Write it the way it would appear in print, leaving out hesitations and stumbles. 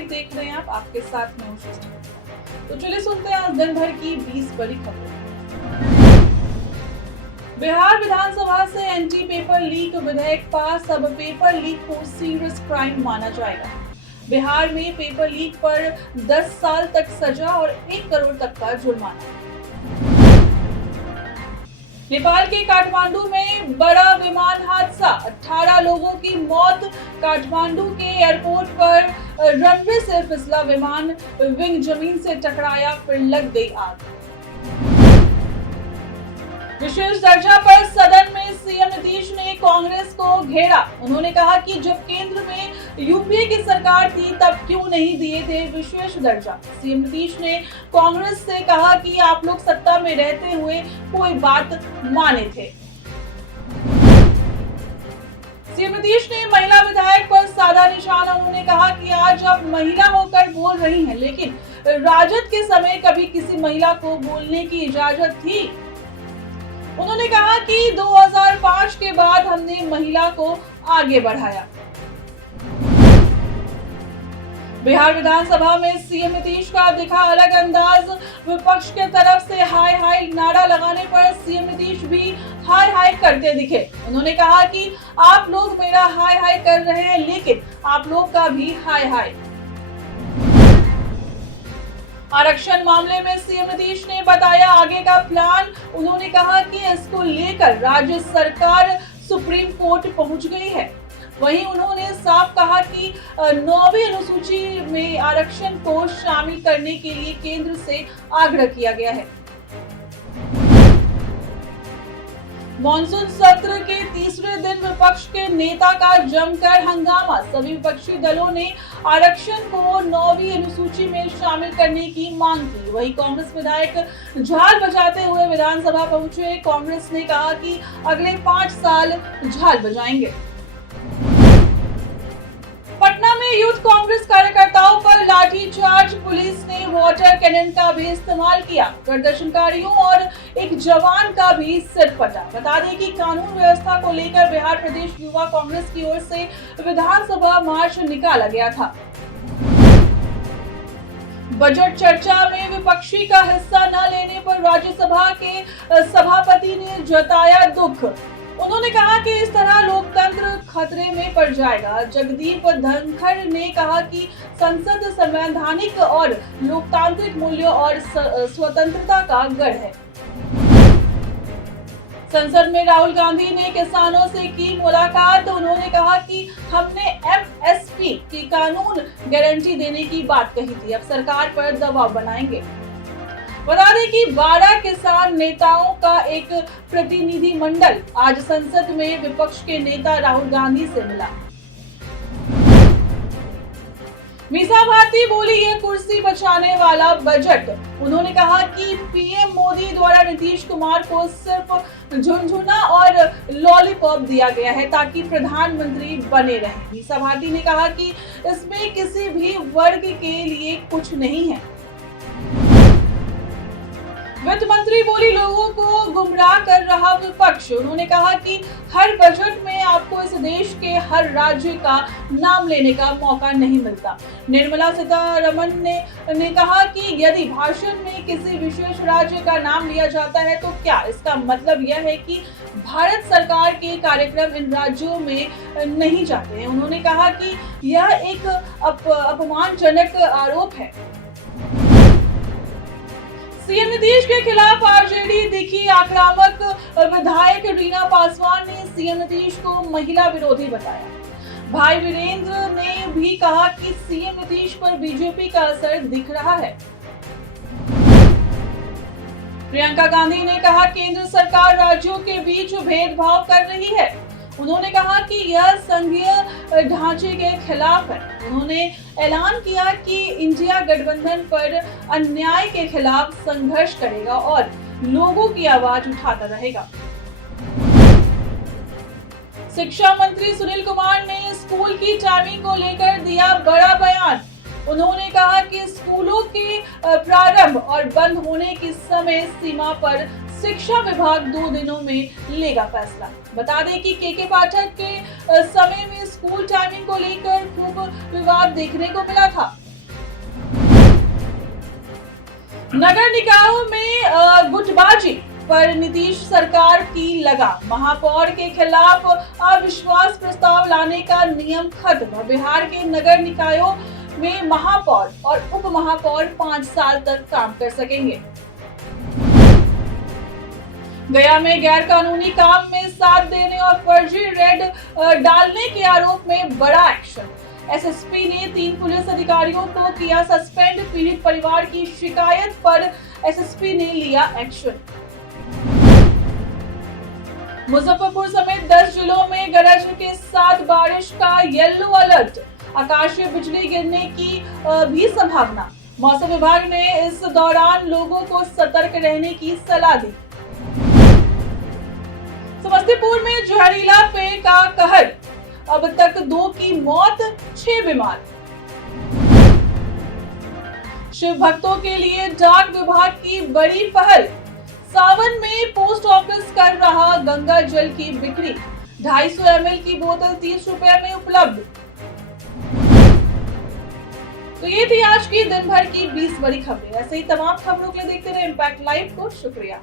Live देख रहे हैं आप, आपके साथ मैं हूं। तो चलिए सुनते हैं आज दिन भर की 20 बड़ी खबरें। बिहार विधानसभा से एंटी पेपर लीक विधेयक पास, अब पेपर लीक को सीरियस क्राइम माना जाएगा। बिहार में पेपर लीक पर 10 साल तक सजा और 1 करोड़ तक का जुर्माना। नेपाल के काठमांडू में बड़ा विमान हादसा, 18 लोगों की मौत। काठमांडू के एयरपोर्ट पर रनवे से फिसला विमान, विंग जमीन से टकराया, फिर लग गई आग। विशेष दर्जा पर सदन में सीएम नीतीश ने कांग्रेस को घेरा। उन्होंने कहा कि जब केंद्र में यूपीए की सरकार थी तब क्यों नहीं दिए थे विशेष दर्जा। सीएम नीतीश ने कांग्रेस से कहा कि आप लोग सत्ता में रहते हुए कोई बात माने थे। सीएम नीतीश ने महिला विधायक पर साधा निशाना। उन्होंने कहा कि आज आप महिला होकर बोल रही हैं, लेकिन राजद के समय कभी किसी महिला को बोलने की इजाजत थी? उन्होंने कहा कि 2005 के बाद हमने महिला को आगे बढ़ाया। बिहार विधानसभा में सीएम नीतीश का दिखा अलग अंदाज। विपक्ष के तरफ से हाय हाय नारा लगाने पर सीएम नीतीश भी हाय हाय करते दिखे। उन्होंने कहा कि आप लोग मेरा हाय हाय कर रहे हैं, लेकिन आप लोग का भी हाय हाय। आरक्षण मामले में सीएम नीतीश ने बताया आगे का प्लान। उन्होंने कहा कि इसको लेकर राज्य सरकार सुप्रीम कोर्ट पहुंच गई है। वहीं उन्होंने साफ कहा कि 9वीं अनुसूची में आरक्षण को शामिल करने के लिए केंद्र से आग्रह किया गया है। मॉनसून सत्र के तीसरे दिन विपक्ष के नेता का जमकर हंगामा। सभी विपक्षी दलों ने आरक्षण को 9वीं अनुसूची में शामिल करने की मांग की। वहीं कांग्रेस विधायक झाल बजाते हुए विधानसभा पहुंचे। कांग्रेस ने कहा कि अगले 5 साल झाल बजाएंगे। पटना में यूथ कांग्रेस कार्यकर्ताओं पर लाठीचार्ज, पुलिस ने वाटर कैनन का भी इस्तेमाल किया। प्रदर्शनकारियों और एक जवान का भी सिर फटा। बता दें कि कानून व्यवस्था को लेकर बिहार प्रदेश युवा कांग्रेस की ओर से विधानसभा मार्च निकाला गया था। बजट चर्चा में विपक्षी का हिस्सा न लेने पर राज्यसभा के सभापति ने जताया दुख। उन्होंने कहा कि इस तरह लोकतंत्र खतरे में पड़ जाएगा। जगदीप धनखड़ ने कहा कि संसद संवैधानिक और लोकतांत्रिक मूल्यों और स्वतंत्रता का गढ़ है। संसद में राहुल गांधी ने किसानों से की मुलाकात। उन्होंने कहा कि हमने एमएसपी की कानून गारंटी देने की बात कही थी, अब सरकार पर दबाव बनाएंगे। बता दें कि 12 किसान नेताओं का एक प्रतिनिधि मंडल आज संसद में विपक्ष के नेता राहुल गांधी से मिला। मीसा भारती बोली, ये कुर्सी बचाने वाला बजट। उन्होंने कहा कि पीएम मोदी द्वारा नीतीश कुमार को सिर्फ झुनझुना और लॉलीपॉप दिया गया है ताकि प्रधानमंत्री बने रहें। मीसा भारती ने कहा कि इसमें किसी भी वर्ग के लिए कुछ नहीं है। वित्त मंत्री बोली, लोगों को गुमराह कर रहा विपक्ष। उन्होंने कहा कि हर बजट में आपको इस देश के हर राज्य का नाम लेने का मौका नहीं मिलता। निर्मला सीतारमण ने कहा कि यदि भाषण में किसी विशेष राज्य का नाम लिया जाता है तो क्या इसका मतलब यह है कि भारत सरकार के कार्यक्रम इन राज्यों में नहीं जाते हैं। उन्होंने कहा कि यह एक अपमानजनक आरोप है। सीएम नीतीश के खिलाफ आरजेडी दिखी आक्रामक। विधायक रीना पासवान ने सीएम नीतीश को महिला विरोधी बताया। भाई वीरेंद्र ने भी कहा कि सीएम नीतीश पर बीजेपी का असर दिख रहा है। प्रियंका गांधी ने कहा केंद्र सरकार राज्यों के बीच भेदभाव कर रही है। उन्होंने कहा कि यह संघीय ढांचे के खिलाफ है। उन्होंने ऐलान किया कि इंडिया गठबंधन पर अन्याय के खिलाफ संघर्ष करेगा और लोगों की आवाज उठाता रहेगा। शिक्षा मंत्री सुनील कुमार ने स्कूल की टाइमिंग को लेकर दिया बड़ा बयान। उन्होंने कहा कि स्कूलों के प्रारंभ और बंद होने की समय सीमा पर शिक्षा विभाग 2 दिनों में लेगा फैसला। बता दें कि के पाठक के समय में स्कूल टाइमिंग को लेकर खूब विवाद देखने को मिला था। नगर निकायों में गुटबाजी पर नीतीश सरकार की लगाम। महापौर के खिलाफ अविश्वास प्रस्ताव लाने का नियम खत्म। बिहार के नगर निकायों में महापौर और उप महापौर 5 साल तक काम कर सकेंगे। गया में गैर कानूनी काम में साथ देने और फर्जी रेड डालने के आरोप में बड़ा एक्शन। एसएसपी ने 3 पुलिस अधिकारियों को किया सस्पेंड। पीड़ित परिवार की शिकायत पर एसएसपी ने लिया एक्शन। मुजफ्फरपुर समेत 10 जिलों में गरज के साथ बारिश का येलो अलर्ट। आकाशीय बिजली गिरने की भी संभावना। मौसम विभाग ने इस दौरान लोगों को सतर्क रहने की सलाह दी। समस्तीपुर में जहरीला पेय का कहर। अब तक 2 की मौत, 6 बीमार। शिव भक्तों के लिए डाक विभाग की बड़ी पहल। सावन में पोस्ट ऑफिस कर रहा गंगा जल की बिक्री। 250 ml की बोतल 30 रुपए में उपलब्ध। तो ये थी आज की दिन भर की 20 बड़ी खबरें। ऐसे ही तमाम खबरों के लिए देखते रहे इम्पैक्ट लाइव को। शुक्रिया।